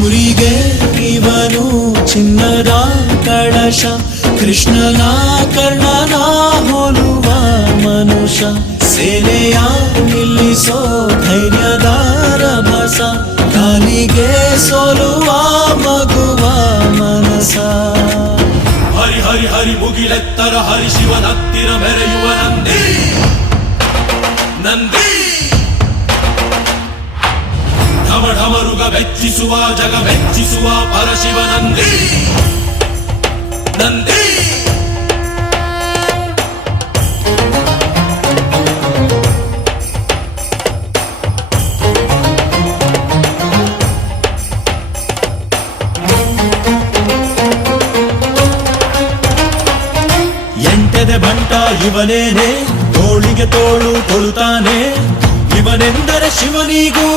ಊರಿಗೆ ಇವನು ಚಿನ್ನದ ಕಳಶ, ಕೃಷ್ಣನ ಕರ್ಣನ ಹೋಲುವ ಮನುಷ್ಯ. ಸೇನೆಯ ನಿಲ್ಲಿಸೋ ಧೈರ್ಯದ ರಭಸ, ಕಾಲಿಗೆ ಸೋಲುವ ಮಗುವ ಮನಸ. ಹರಿ ಹರಿ ಹರಿ ಮುಗಿಲೆತ್ತರ ಹರಿ ಶಿವನತ್ತಿರ ಮೆರೆಯುವ ನಂದಿ ನಂದಿ. ಢಮ ಢಮರುಗ ಮೆಚ್ಚಿಸುವ ಜಗ ಮೆಚ್ಚಿಸುವ ಪರಶಿವ ನಂದಿ ನಂದಿ. ಎಂಟದೆ ಬಂಟ ಇವನೇನೆ, ತೋಳಿಗೆ ತೋಳು ಕೊಡುತ್ತಾನೆ. ಇವನೆಂದರೆ ಶಿವನಿಗೂ